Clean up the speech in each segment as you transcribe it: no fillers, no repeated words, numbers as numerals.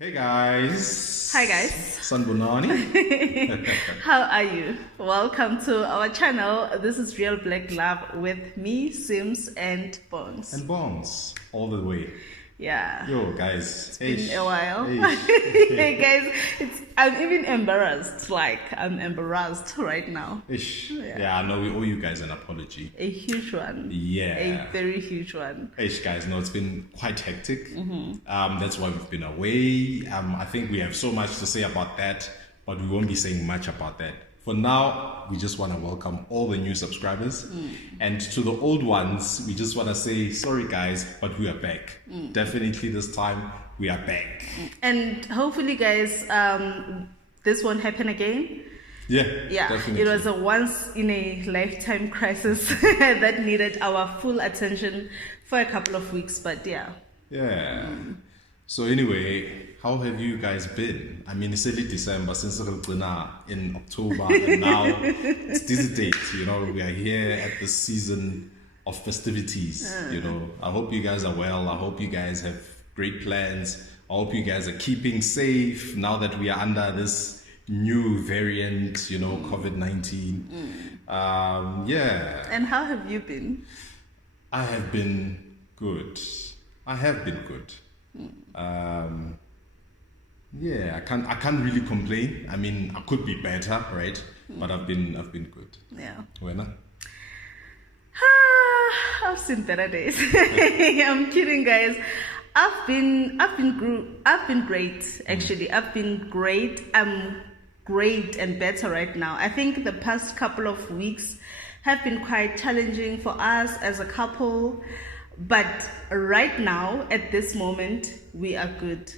Hey guys. Hi guys. Sanbonani. How are you? Welcome to our channel. This is Real Black Love with me, Sims, and Bones. And Bones, all the way. Yeah. Yo guys. It's been a while. Hey guys, I'm even embarrassed. Like, I'm embarrassed right now. Yeah, I know we owe you guys an apology. A huge one. Yeah. A very huge one. Guys, no, it's been quite hectic. That's why we've been away. I think we have so much to say about that, but we won't be saying much about that. For now, we just want to welcome all the new subscribers. And to the old ones, we just want to say, sorry guys, but we are back. Definitely this time, we are back. And hopefully, guys, this won't happen again. Yeah, definitely. It was a once in a lifetime crisis that needed our full attention for a couple of weeks, but yeah. So anyway, how have you guys been? I mean, it's only December since in October, and now it's this date. We are here at the season of festivities. I hope you guys are well. I hope you guys have great plans. I hope you guys are keeping safe now that we are under this new variant, COVID-19. And how have you been? I have been good. I can't really complain. I mean, I could be better, right? But I've been good. Yeah. Wena? I've seen better days. I'm kidding, guys. I've been great. Actually, I've been great. I'm great and better right now. I think the past couple of weeks have been quite challenging for us as a couple. But right now, at this moment, we are good.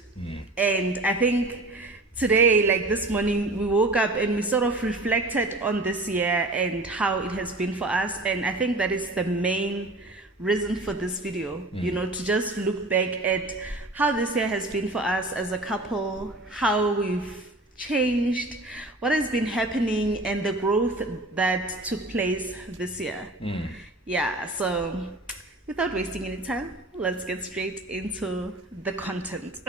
And I think today, like this morning, we woke up and we sort of reflected on this year and how it has been for us. And I think that is the main reason for this video, to just look back at how this year has been for us as a couple, how we've changed, what has been happening, and the growth that took place this year. Yeah, so without wasting any time, let's get straight into the content.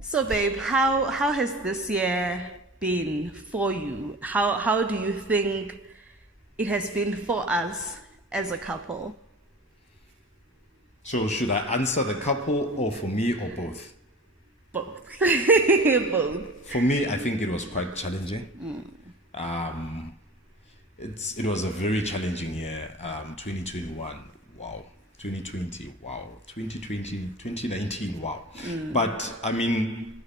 So babe, how has this year been for you? How do you think it has been for us as a couple? So should I answer the couple or for me or both? Both. Both. For me, I think it was quite challenging. It was a very challenging year. 2021, wow. 2020, wow. 2020, 2019, wow. But I mean,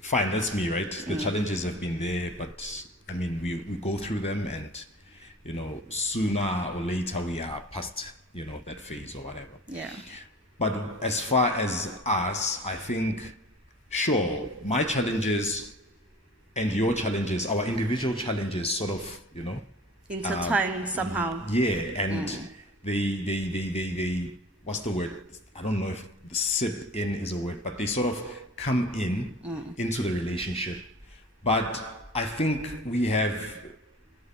fine, that's me, right? The challenges have been there, but I mean, we go through them, and sooner or later we are past that phase or whatever. Yeah. But as far as us, I think, sure, my challenges and your challenges, our individual challenges, sort of intertwined somehow. Yeah, and they what's the word? I don't know if the sip in is a word, but they sort of come into the relationship. But I think we have,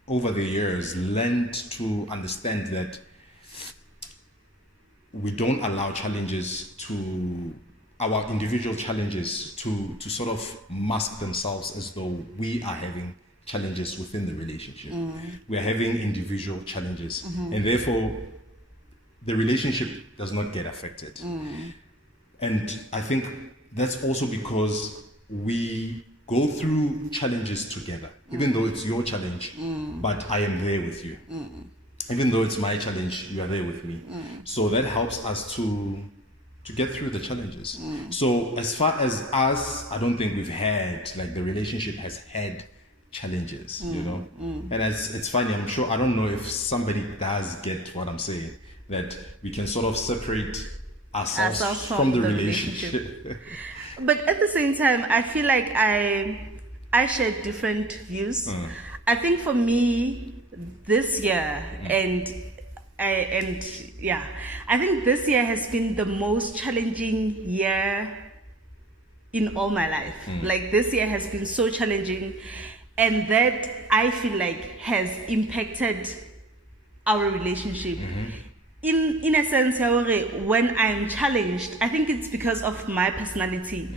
over the years, learned to understand that we don't allow our individual challenges to sort of mask themselves as though we are having challenges within the relationship. We are having individual challenges, and therefore the relationship does not get affected. And I think that's also because we go through challenges together, even though it's your challenge, but I am there with you. Even though it's my challenge, you are there with me. So that helps us to get through the challenges. So as far as us, I don't think we've had, like, the relationship has had challenges, you know. And it's funny, I'm sure, I don't know if somebody does get what I'm saying, that we can sort of separate ourselves from the relationship. But at the same time, I feel like I share different views. I think for me, this year, I think this year has been the most challenging year in all my life. Like, this year has been so challenging, and that I feel like has impacted our relationship. In a sense, when I'm challenged, I think it's because of my personality.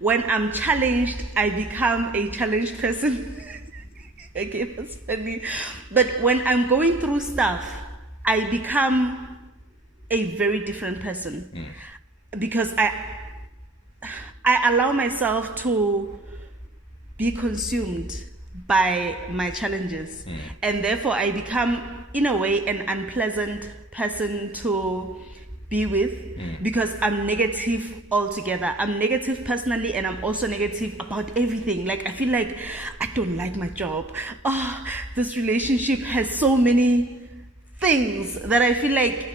When I'm challenged, I become a challenged person. Okay, that's funny. But when I'm going through stuff, I become a very different person. Because I allow myself to be consumed by my challenges. And therefore, I become, in a way, an unpleasant person to be with, because I'm negative altogether. I'm negative personally, and I'm also negative about everything. Like, I feel like I don't like my job. Oh, this relationship has so many things that I feel like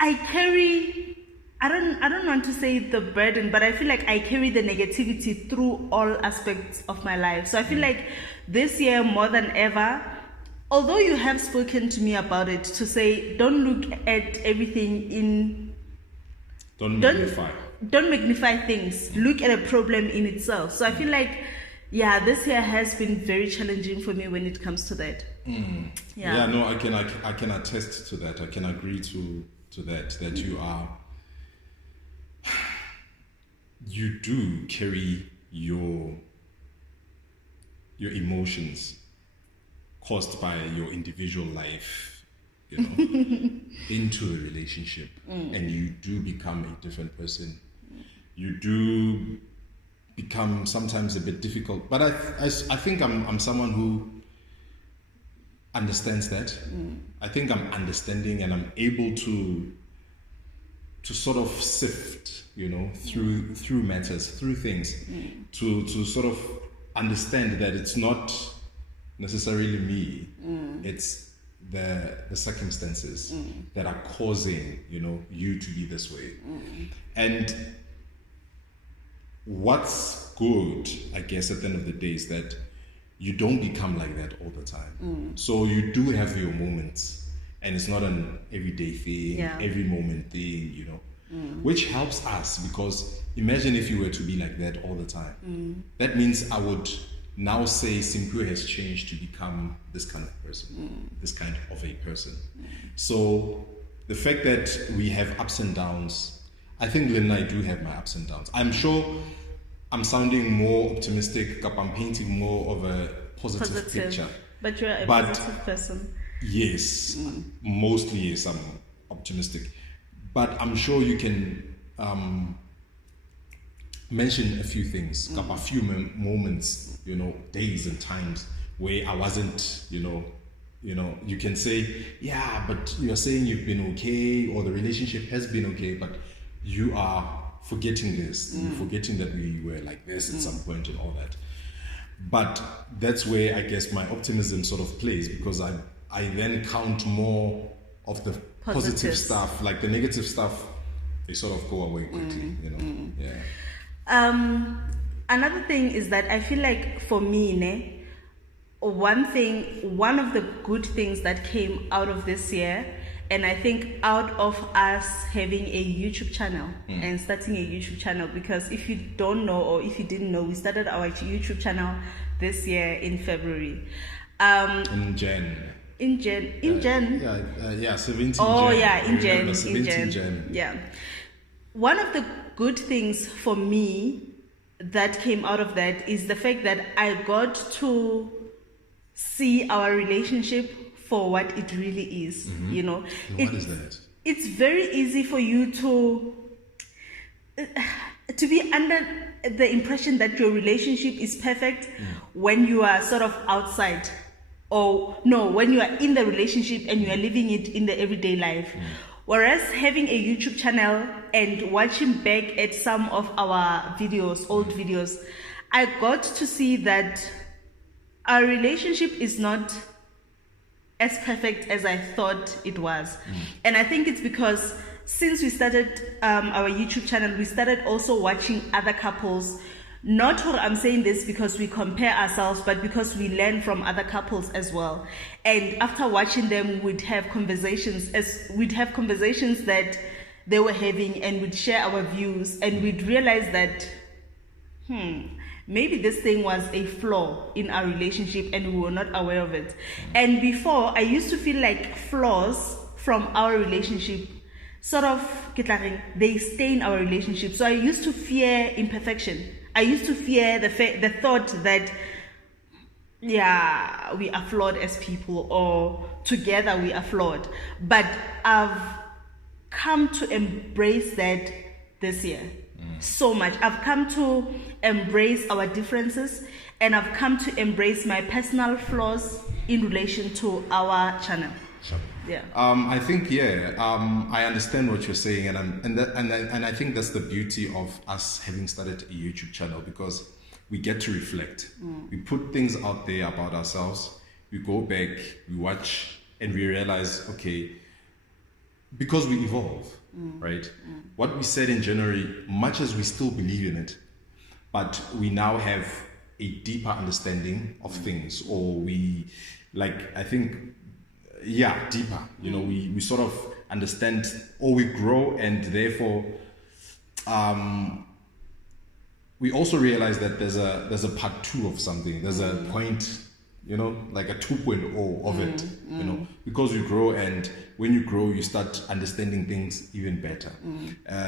I carry. I don't want to say the burden, but I feel like I carry the negativity through all aspects of my life. So I feel like this year, more than ever, although you have spoken to me about it, to say don't look at everything in... Don't magnify things. Look at a problem in itself. So I feel like, yeah, this year has been very challenging for me when it comes to that. Yeah, no, I can attest to that. I can agree to that you do carry your emotions caused by your individual life, you know, into a relationship, and you do become a different person. You do become sometimes a bit difficult, but I think I'm someone who understands that. I think I'm understanding, and I'm able to sort of sift, you know, through matters, through things, to sort of understand that it's not necessarily me, it's the circumstances that are causing, you know, you to be this way. And what's good, I guess, at the end of the day, is that you don't become like that all the time. So you do have your moments, and it's not an everyday thing, every moment thing, you know, which helps us, because imagine if you were to be like that all the time. That means I would now say Simpu has changed to become this kind of person, this kind of a person. So the fact that we have ups and downs, I think Lynn and I do have my ups and downs. I'm sure I'm sounding more optimistic, I'm painting more of a positive picture. But you're a positive person. Yes, mostly yes, I'm optimistic. But I'm sure you can mention a few things, a few moments, you know, days and times where I wasn't, you know, you can say, yeah, but you're saying you've been okay, or the relationship has been okay, but you are forgetting this, you're forgetting that we were like this at some point and all that. But that's where I guess my optimism sort of plays, because I then count more of the positive stuff. Like the negative stuff, they sort of go away quickly, you know. Yeah. Another thing is that I feel like for me, one of the good things that came out of this year, and I think out of us having a YouTube channel and starting a YouTube channel, because if you don't know, or if you didn't know, we started our YouTube channel this year in February. In Jan. 17 Oh, Jan. yeah, in Jan. 17 Jan. Yeah. One of the good things for me that came out of that is the fact that I got to see our relationship for what it really is, you know. What is that? It's very easy for you to be under the impression that your relationship is perfect when you are sort of outside, or no, when you are in the relationship and you are living it in the everyday life. Whereas having a YouTube channel and watching back at some of our videos, old videos, I got to see that our relationship is not as perfect as I thought it was. And I think it's because since we started our YouTube channel, we started also watching other couples. Not what I'm saying this because we compare ourselves, but because we learn from other couples as well. And after watching them, we'd have conversations that they were having, and we'd share our views, and we'd realize that maybe this thing was a flaw in our relationship and we were not aware of it. And before, I used to feel like flaws from our relationship sort of, they stay in our relationship. So I used to fear imperfection. I used to fear the thought that, yeah, we are flawed as people, or together we are flawed. But I've come to embrace that this year so much. I've come to embrace our differences, and I've come to embrace my personal flaws in relation to our channel. Sure. Yeah. I think I understand what you're saying, and I think that's the beauty of us having started a YouTube channel, because we get to reflect. We put things out there about ourselves. We go back, we watch, and we realize, okay, because we evolve, right? What we said in January, much as we still believe in it, but we now have a deeper understanding of things, or we, I think, deeper. You know, we sort of understand, or we grow, and therefore, we also realize that there's a part 2 of something. There's a point, like a 2.0 of it, because you grow, and when you grow, you start understanding things even better.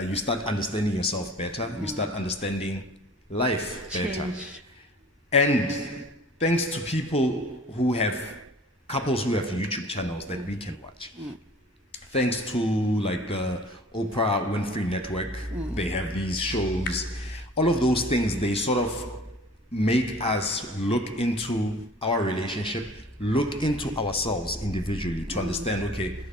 You start understanding yourself better. You start understanding life better. And thanks to couples who have YouTube channels that we can watch. Thanks to the Oprah Winfrey Network, they have these shows. All of those things, they sort of make us look into our relationship, look into ourselves individually to understand, okay,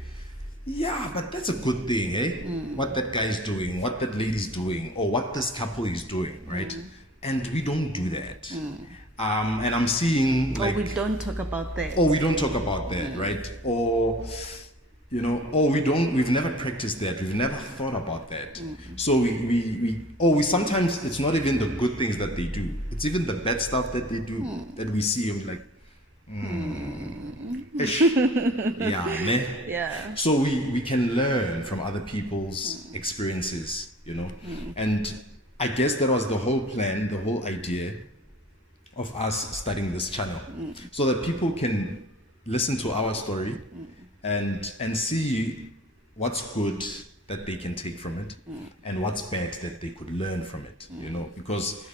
yeah, but that's a good thing, eh? What that guy's doing, what that lady's doing, or what this couple is doing, right? And we don't do that. And I'm seeing we don't talk about that. Or we don't talk about that, right? Or, we've never practiced that. We've never thought about that. So we sometimes, it's not even the good things that they do. It's even the bad stuff that they do that we see and like, ish. Yeah. So we can learn from other people's experiences, And I guess that was the whole plan, the whole idea of us starting this channel, so that people can listen to our story and see what's good that they can take from it, and what's bad that they could learn from it, because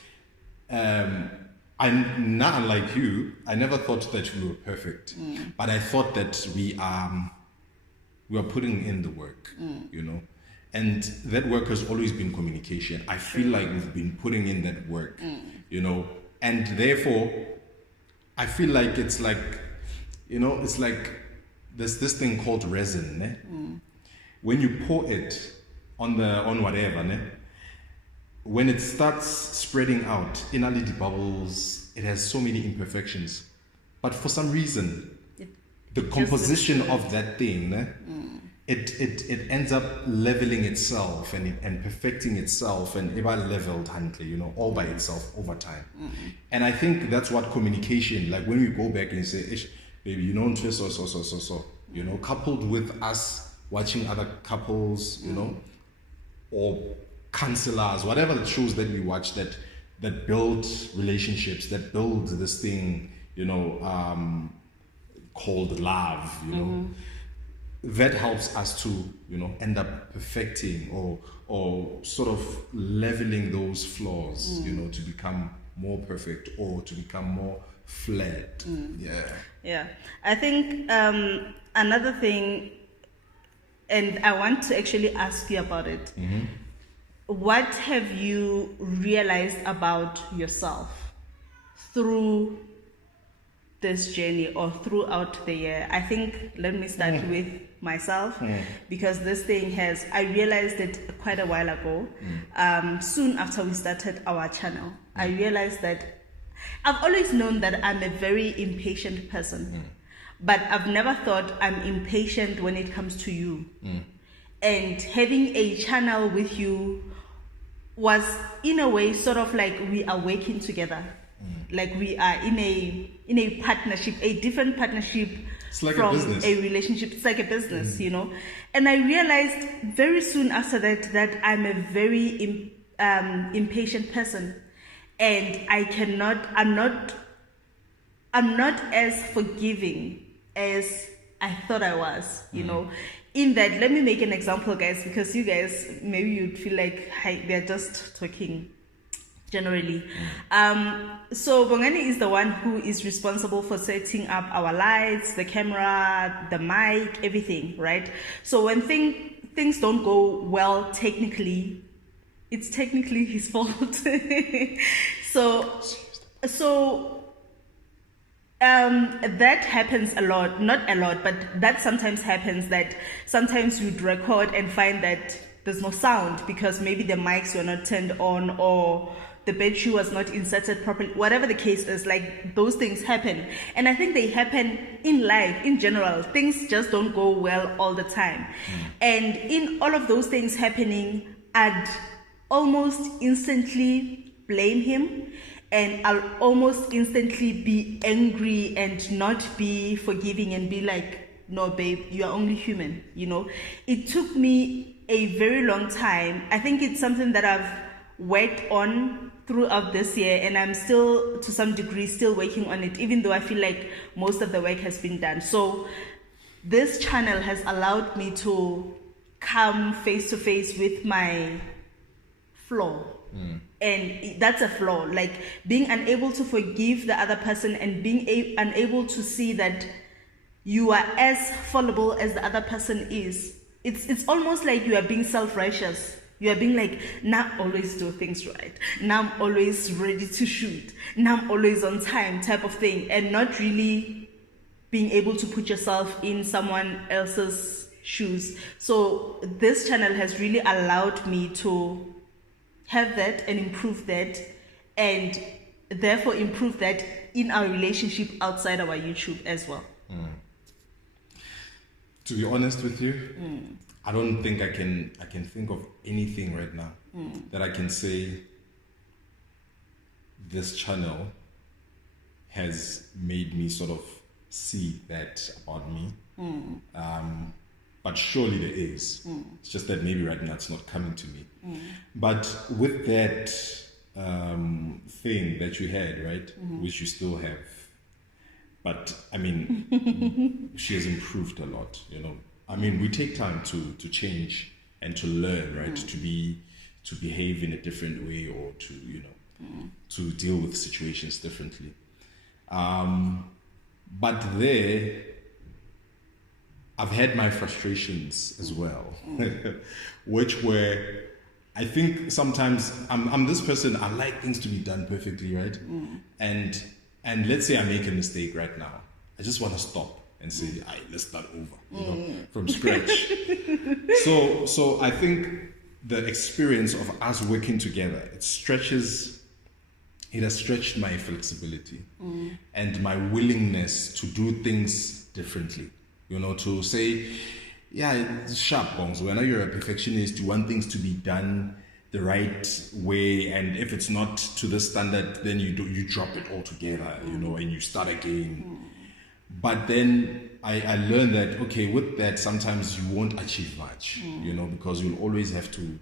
I'm not unlike you. I never thought that we were perfect, but I thought that we are putting in the work, and that work has always been communication. I feel like we've been putting in that work, and therefore I feel like it's like, it's like there's this thing called resin, ne? When you pour it on whatever, ne? When it starts spreading out, innerly the bubbles, it has so many imperfections, but for some reason the composition of that thing, ne? It ends up leveling itself and perfecting itself, and ever leveled handly, all by itself over time. And I think that's what communication, like when we go back and say, Ish, baby, so, coupled with us watching other couples, or counselors, whatever the shows that we watch that build relationships, that build this thing, called love, that helps us to, end up perfecting or sort of leveling those flaws, to become more perfect or to become more flat. Yeah. I think another thing, and I want to actually ask you about it. What have you realized about yourself through this journey or throughout the year? I think, let me start with myself, because this thing I realized it quite a while ago. Soon after we started our channel, I realized that I've always known that I'm a very impatient person, but I've never thought I'm impatient when it comes to you. And having a channel with you was, in a way, sort of like we are working together. Like we are in a partnership, a different partnership. It's like from a business. A relationship. It's like a business, you know. And I realized very soon after that I'm a very impatient person, and I'm not as forgiving as I thought I was, you know. In that, let me make an example, guys, because you guys, maybe you'd feel like, hi, they're just talking generally. So Bongani is the one who is responsible for setting up our lights, the camera, the mic, everything, right? So when things don't go well technically, it's technically his fault. So that happens a lot, not a lot, but that sometimes happens, that sometimes you'd record and find that there's no sound because maybe the mics were not turned on, or the bed shoe was not inserted properly, whatever the case is. Like, those things happen. And I think they happen in life in general. Things just don't go well all the time. And in all of those things happening, I'd almost instantly blame him, and I'll almost instantly be angry and not be forgiving and be like, no, babe, you are only human, you know. It took me a very long time. I think it's something that I've worked on throughout this year, and I'm still, to some degree, still working on it, even though I feel like most of the work has been done. So this channel has allowed me to come face to face with my flaw. And that's a flaw, like being unable to forgive the other person and being unable to see that you are as fallible as the other person is. It's almost like you are being self-righteous. You are being like, now I'm always do things right, now I'm always ready to shoot, now I'm always on time, type of thing, and not really being able to put yourself in someone else's shoes. So this channel has really allowed me to have that and improve that, and therefore improve that in our relationship outside our YouTube as well. To be honest with you, I don't think I can think of anything right now that I can say this channel has made me sort of see that about me. But surely there is. It's just that maybe right now it's not coming to me. But with that thing that you had, right, which you still have, but I mean, she has improved a lot, you know. I mean, we take time to change and to learn, right, to behave in a different way, or to, you know, to deal with situations differently. But there, I've had my frustrations as well, which were, I think sometimes I'm this person, I like things to be done perfectly, right? And let's say I make a mistake right now. I just want to stop and say, let's start over, you know, from scratch. So I think the experience of us working together, it has stretched my flexibility and my willingness to do things differently. You know, to say, yeah, it's sharp, Bongs. When you're a perfectionist, you want things to be done the right way, and if it's not to the standard, then you drop it altogether, you know, and you start again. But then I learned that, okay, with that, sometimes you won't achieve much, you know, because you'll always have to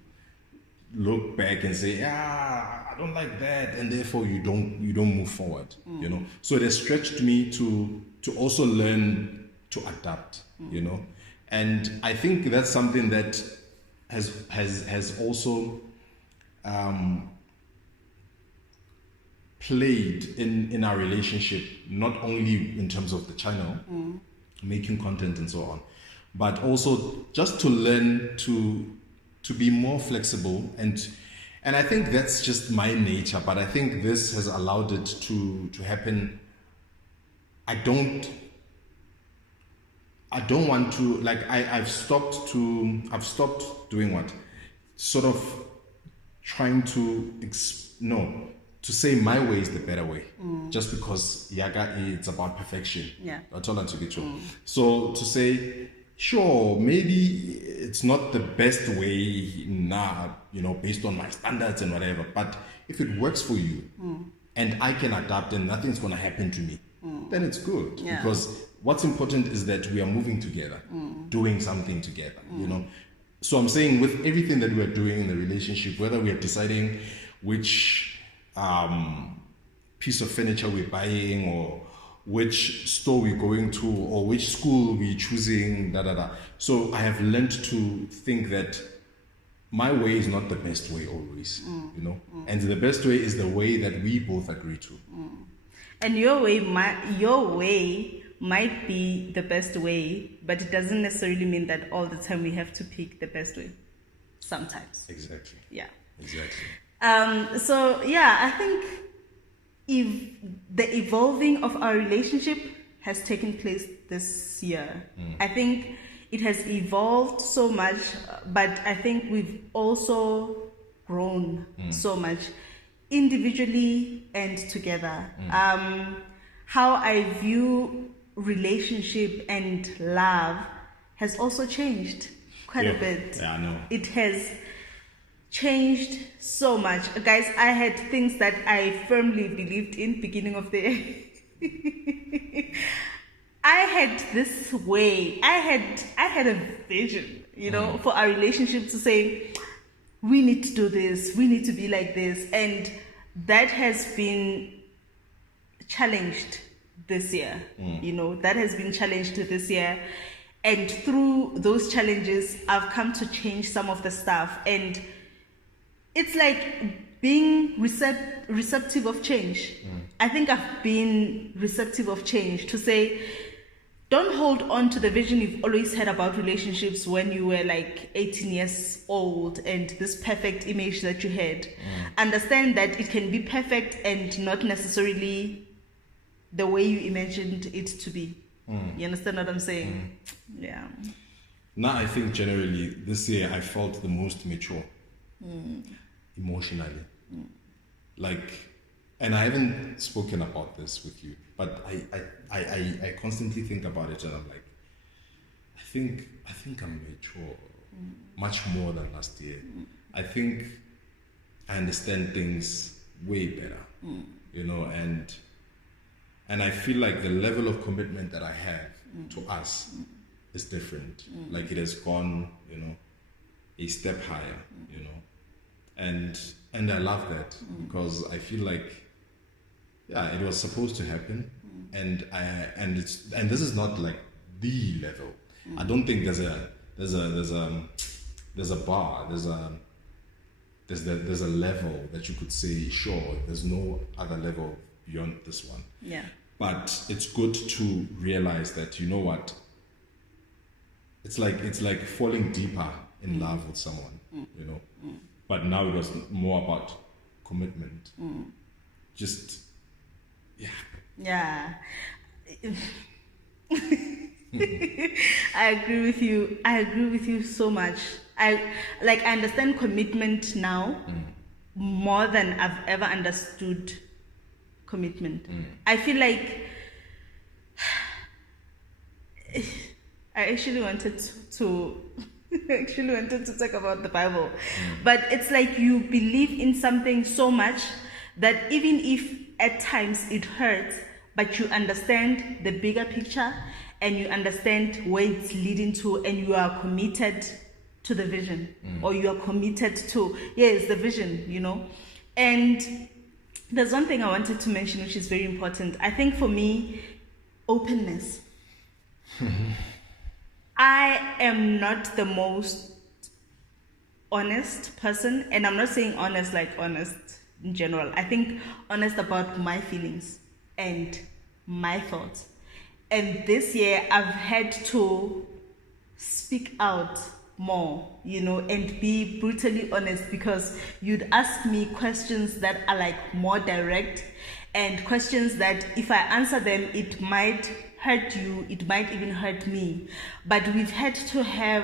look back and say, I don't like that, and therefore you don't move forward, you know. So it has stretched me to also learn to adapt, you know. And I think that's something that has also played in our relationship, not only in terms of the channel, making content and so on, but also just to learn to be more flexible. And I think that's just my nature, but I think this has allowed it to happen. I don't want to, like, I've stopped doing what? Sort of trying to, to say my way is the better way, just because yaga it's about perfection. Yeah. To be true. So to say, sure, maybe it's not the best way now, based on my standards and whatever, but if it works for you and I can adapt and nothing's going to happen to me, then it's good. Yeah. Because what's important is that we are moving together, doing something together, So I'm saying with everything that we're doing in the relationship, whether we are deciding which piece of furniture we're buying or which store we're going to or which school we're choosing, So I have learned to think that my way is not the best way always, and the best way is the way that we both agree to. And your way might be the best way, but it doesn't necessarily mean that all the time we have to pick the best way. Sometimes. Exactly. Yeah. Exactly. So yeah, I think if the evolving of our relationship has taken place this year, I think it has evolved so much, but I think we've also grown so much individually and together. How I view relationship and love has also changed quite a bit. Yeah, I know. It has changed so much. Guys, I had things that I firmly believed in beginning of the year. I had this way. I had a vision, for our relationship to say, we need to do this, we need to be like this. And that has been challenged this year. That has been challenged this year. And through those challenges, I've come to change some of the stuff. And it's like being receptive of change. I think I've been receptive of change to say, don't hold on to the vision you've always had about relationships when you were like 18 years old and this perfect image that you had. Understand that it can be perfect and not necessarily the way you imagined it to be. You understand what I'm saying? Yeah. Now I think generally this year I felt the most mature emotionally. And I haven't spoken about this with you, but I constantly think about it and I'm like, I think I'm mature much more than last year. I think I understand things way better, and I feel like the level of commitment that I have to us is different. Like it has gone, a step higher, and I love that because I feel like, yeah, it was supposed to happen, and this is not like the level. I don't think there's a bar, there's a level that you could say, sure, there's no other level beyond this one. Yeah. But it's good to realize that, you know what, it's like falling deeper in love with someone, But now it was more about commitment. Just, yeah. Yeah. I agree with you. I agree with you so much. I understand commitment now more than I've ever understood commitment. I feel like I actually wanted to talk about the Bible, but it's like you believe in something so much that even if at times it hurts, but you understand the bigger picture and you understand where it's leading to, and you are committed to the vision, or you are committed to the vision, And there's one thing I wanted to mention which is very important. I think for me, openness. I am not the most honest person, and I'm not saying honest like honest in general. I think honest about my feelings and my thoughts. And this year I've had to speak out more, and be brutally honest, because you'd ask me questions that are like more direct, and questions that if I answer them, it might hurt you, it might even hurt me. But we've had to have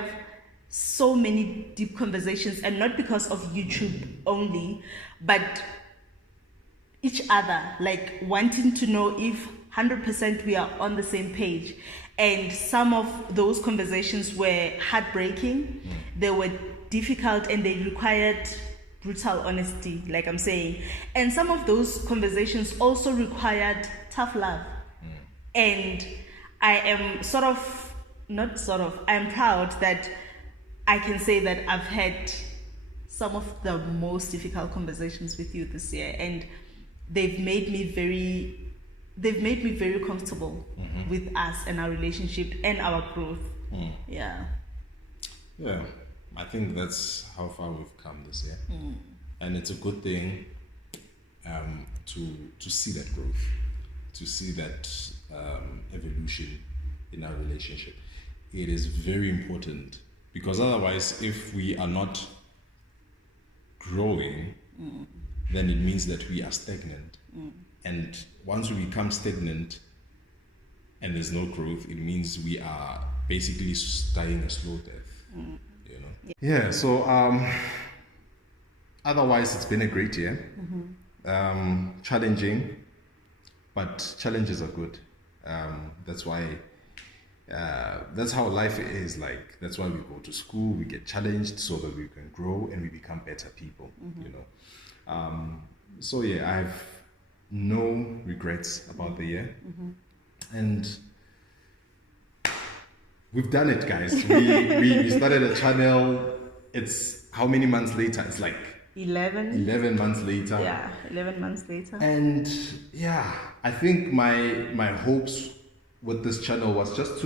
so many deep conversations, and not because of YouTube only, but each other, like wanting to know if 100% we are on the same page. And some of those conversations were heartbreaking, they were difficult, and they required brutal honesty, like I'm saying. And some of those conversations also required tough love. And I am I'm proud that I can say that I've had some of the most difficult conversations with you this year, and they've made me very comfortable with us and our relationship and our growth. Yeah, I think that's how far we've come this year, and it's a good thing to see that growth, to see that evolution in our relationship. It is very important, because otherwise, if we are not growing, then it means that we are stagnant. And once we become stagnant and there's no growth, it means we are basically dying a slow death. You know? Yeah, so otherwise it's been a great year. Challenging, but challenges are good. That's why that's how life is like. That's why we go to school, we get challenged so that we can grow and we become better people, you know. So yeah, I have no regrets about the year. And we've done it, guys. We started a channel. It's how many months later? It's like 11 months later. Yeah, 11 months later. And yeah, I think my hopes with this channel was just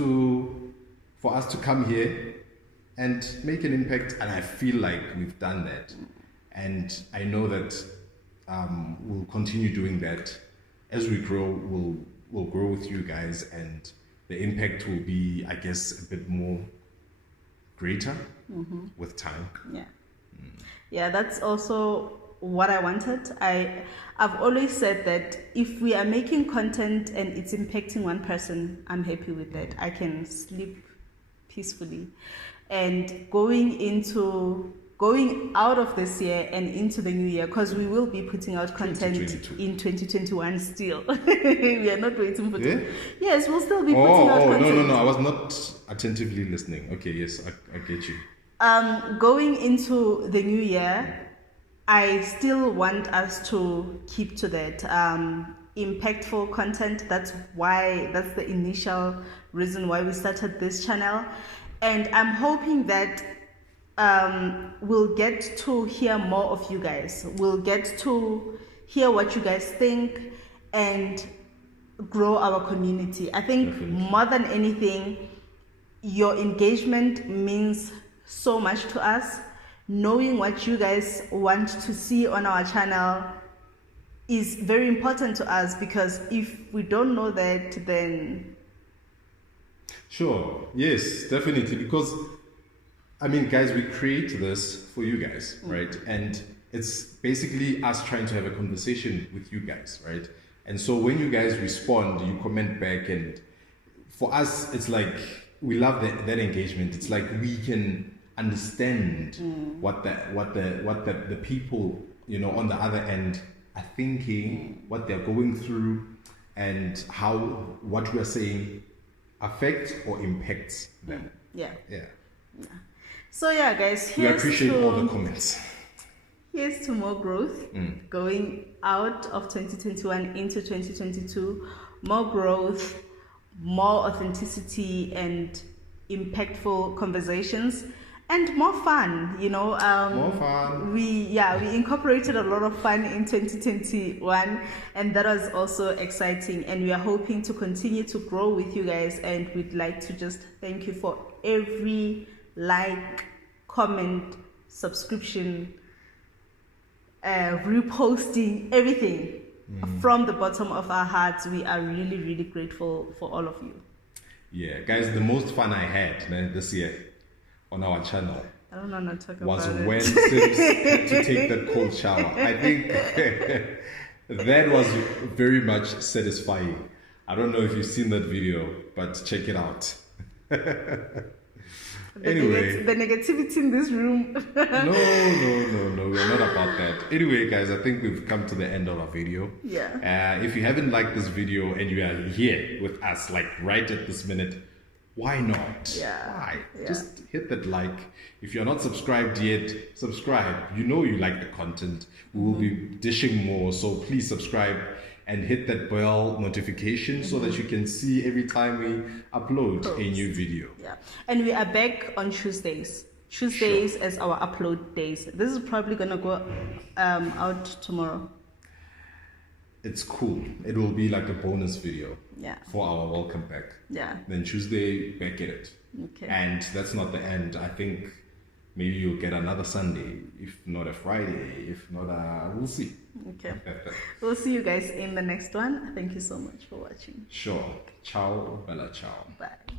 for us to come here and make an impact, and I feel like we've done that. And I know that we'll continue doing that. As we grow, we'll grow with you guys, and the impact will be, I guess, a bit more greater with time. Yeah, that's also what I wanted. I've always said that if we are making content and it's impacting one person, I'm happy with that. I can sleep peacefully. And going out of this year and into the new year, because we will be putting out content in 2021 still. We are not waiting for Yes, we'll still be putting out content. No, I was not attentively listening. Okay, yes, I get you. Going into the new year, I still want us to keep to that impactful content. That's the initial reason why we started this channel. And I'm hoping that we'll get to hear more of you guys. We'll get to hear what you guys think and grow our community. I think more than anything, your engagement means so much to us. Knowing what you guys want to see on our channel is very important to us, because if we don't know that, then... Sure, yes, definitely, because I mean, guys, we create this for you guys, right? And it's basically us trying to have a conversation with you guys, right? And so when you guys respond, you comment back, and for us, it's like we love that engagement. It's like we can understand what the people, you know, on the other end are thinking, what they're going through, and how what we are saying affects or impacts them. Yeah. So yeah, guys, we appreciate all the comments. Here's to more growth going out of 2021 into 2022. More growth, more authenticity, and impactful conversations, and more fun. You know, more fun. We incorporated a lot of fun in 2021, and that was also exciting. And we are hoping to continue to grow with you guys. And we'd like to just thank you for every like, comment, subscription, reposting, everything. From the bottom of our hearts, we are really, really grateful for all of you. Yeah, guys, the most fun I had this year on our channel was when Sims had to take that cold shower. I think that was very much satisfying. I don't know if you've seen that video, but check it out. Anyway, the negativity in this room. no, we're not about that. Anyway, guys, I think we've come to the end of our video. Yeah. If you haven't liked this video and you are here with us, like right at this minute, why not? Yeah. Why? Yeah. Just hit that like. If you're not subscribed yet, subscribe. You know you like the content. We will be dishing more, so please subscribe and hit that bell notification so that you can see every time we upload a new video. Yeah. And we are back on Tuesdays. Tuesdays as our upload days. This is probably gonna go out tomorrow. It's cool. It will be like a bonus video. Yeah. For our welcome back. Yeah. Then Tuesday, back at it. Okay. And that's not the end. I think maybe you'll get another Sunday, if not a Friday, if not we'll see. Okay. We'll see you guys in the next one. Thank you so much for watching. Sure. Ciao, bella ciao. Bye.